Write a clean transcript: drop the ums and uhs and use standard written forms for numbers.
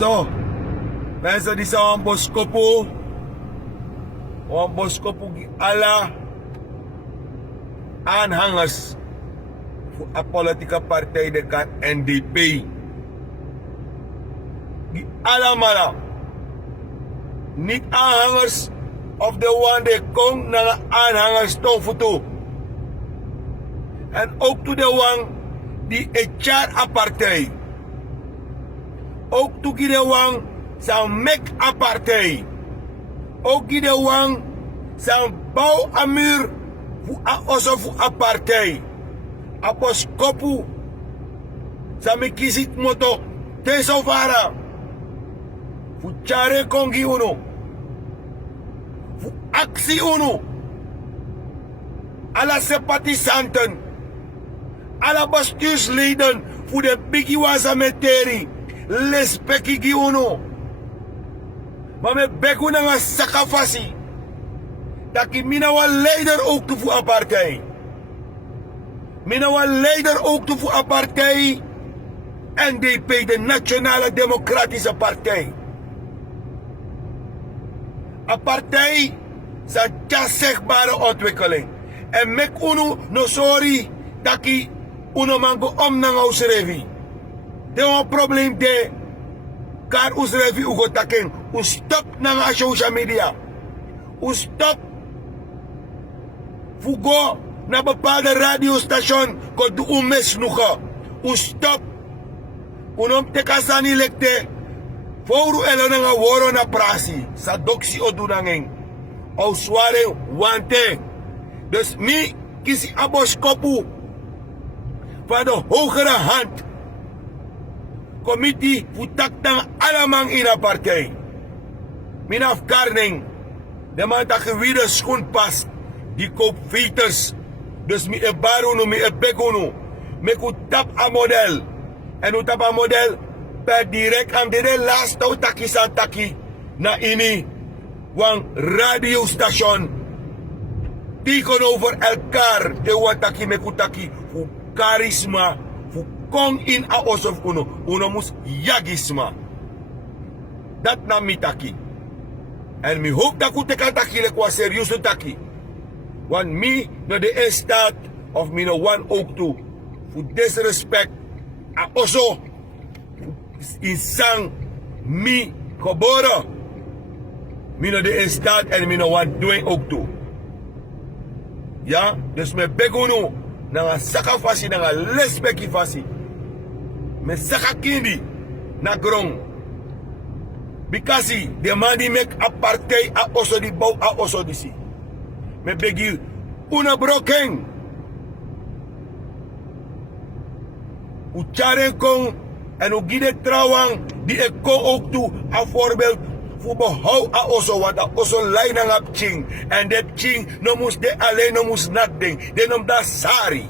Zo, mensen die zijn een boskopo. Een boskopo die alle aanhangers voor een politieke partij de kan NDP. Die allemaal niet aanhangers of de one die komt naar de aanhangers toe. En ook to de one die een char partij. Ook to de one zijn mek partij. Ook de one zijn bouw aan muur voor een partij. Apos kopu zijn kisit moto tesovara. Voor chare kongi uno. Voor actie uno. Alle sympathisanten. Alle bestuursleden voor de biggie was meteri. Respecti uno. Maar met beku na nga sakafasi. Dat ik mina wa leider ook te voor een partij. Mina wa leider ook te voor een partij. NDP, de Nationale Democratische Partij. Een partij zijn zichtbare ontwikkeling. En mek unu no sorry dat ik unu mango om na nga usrevi. De een probleem de kar usrevi ugo taken. U stop na nga social media. U stop fugo na bepaalde radiostation ko du umes nuga. U stop. Unom te kasani lekte. Foru elo nga woro na prasi. Sa doksi o dunangeng. O sware wante. Dus mi kisi aboskopu. Van de hogere hand. Committee futak tang alamang ina partij. Minaf karning. De man dat gewide schoen past. Die koop veters. Dus mi e baruno, mi e begono. Me ku tap a model. En u tap a model. Per direct aan de laatste taki san taki. Na ini. Wang radiostation. Tegenover elkaar. De wataki me ku taki. Fu charisma. Fu kong in a osof uno. Uno mus yagisma. Dat na mi taki. En mi hoop dat ku teka taki le kwa serieuze taki. Want mi no de staat of mi no one ook toe. Fu disrespect. A oso. In sang mi geboren. Mi no de staat en mi no one doing ook toe. Ja, dus me begunu. Na saka fasi, na respecti fasi. Me saka kindi. Na grong. Because the man die make a partij a oso di bouw a oso di si. Me begi una broken. U charen kong en u gide trouwang die ik kon ook toe een voorbeeld voor behoud a oso want a oso lijnen op ching en dat ching no moest de alleen no moest nat ding de nom da sari.